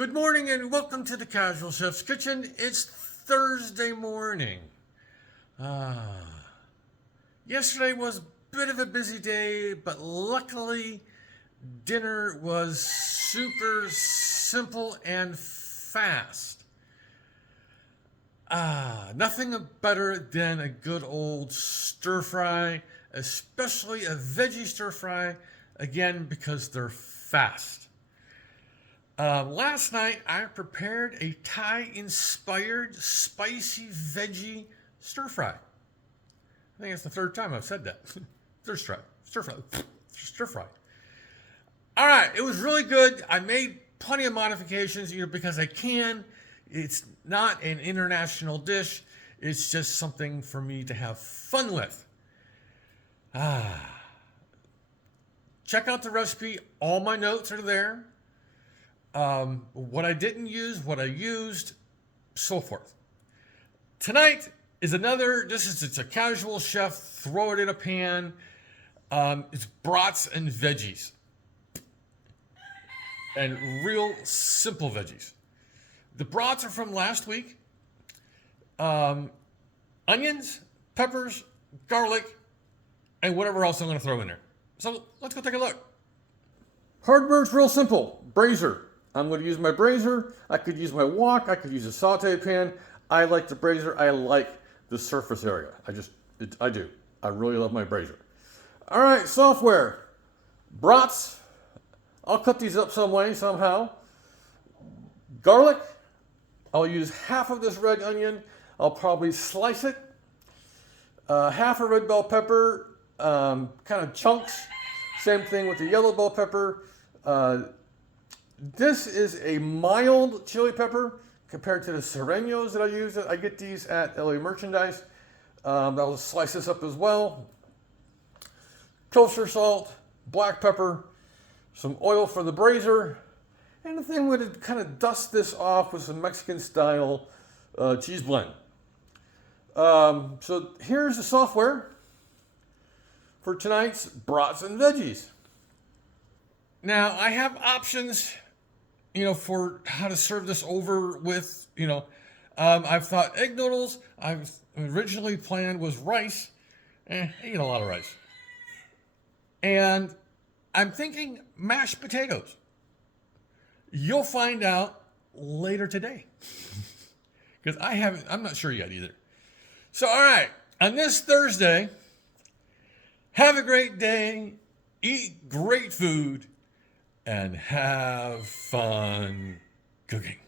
Good morning and welcome to the Casual Chef's Kitchen. It's Thursday morning. Ah, Yesterday was a bit of a busy day, but luckily dinner was super simple and fast. Nothing better than a good old stir fry, especially a veggie stir fry, again because they're fast. Last night I prepared a Thai-inspired spicy veggie stir fry. I think it's the third time I've said that. Stir fry. All right, it was really good. I made plenty of modifications, because I can. It's not an international dish. It's just something for me to have fun with. Check out the recipe. All my notes are there. What I didn't use, what I used, so forth. Tonight is it's a casual chef, throw it in a pan. It's brats and veggies. And real simple veggies. The brats are from last week. Onions, peppers, garlic, and whatever else I'm going to throw in there. So let's go take a look. Hardware's real simple. Brazier. I'm going to use my brazier. I could use my wok. I could use a saute pan. I like the brazier. I like the surface area. I do. I really love my brazier. All right, software. Brats. I'll cut these up some way, somehow. Garlic. I'll use half of this red onion. I'll probably slice it. Half a red bell pepper, kind of chunks. Same thing with the yellow bell pepper. This is a mild chili pepper compared to the serranos that I use. I get these at LA Merchandise. I'll slice this up as well. Kosher salt, black pepper, some oil for the brazier, and the thing would kind of dust this off with some Mexican style cheese blend. So here's the software for tonight's brats and veggies. Now I have options, for how to serve this over with, I've thought egg noodles. I've originally planned was rice. I eat a lot of rice. And I'm thinking mashed potatoes. You'll find out later today. Because I'm not sure yet either. So, all right, on this Thursday, have a great day, eat great food, and have fun cooking.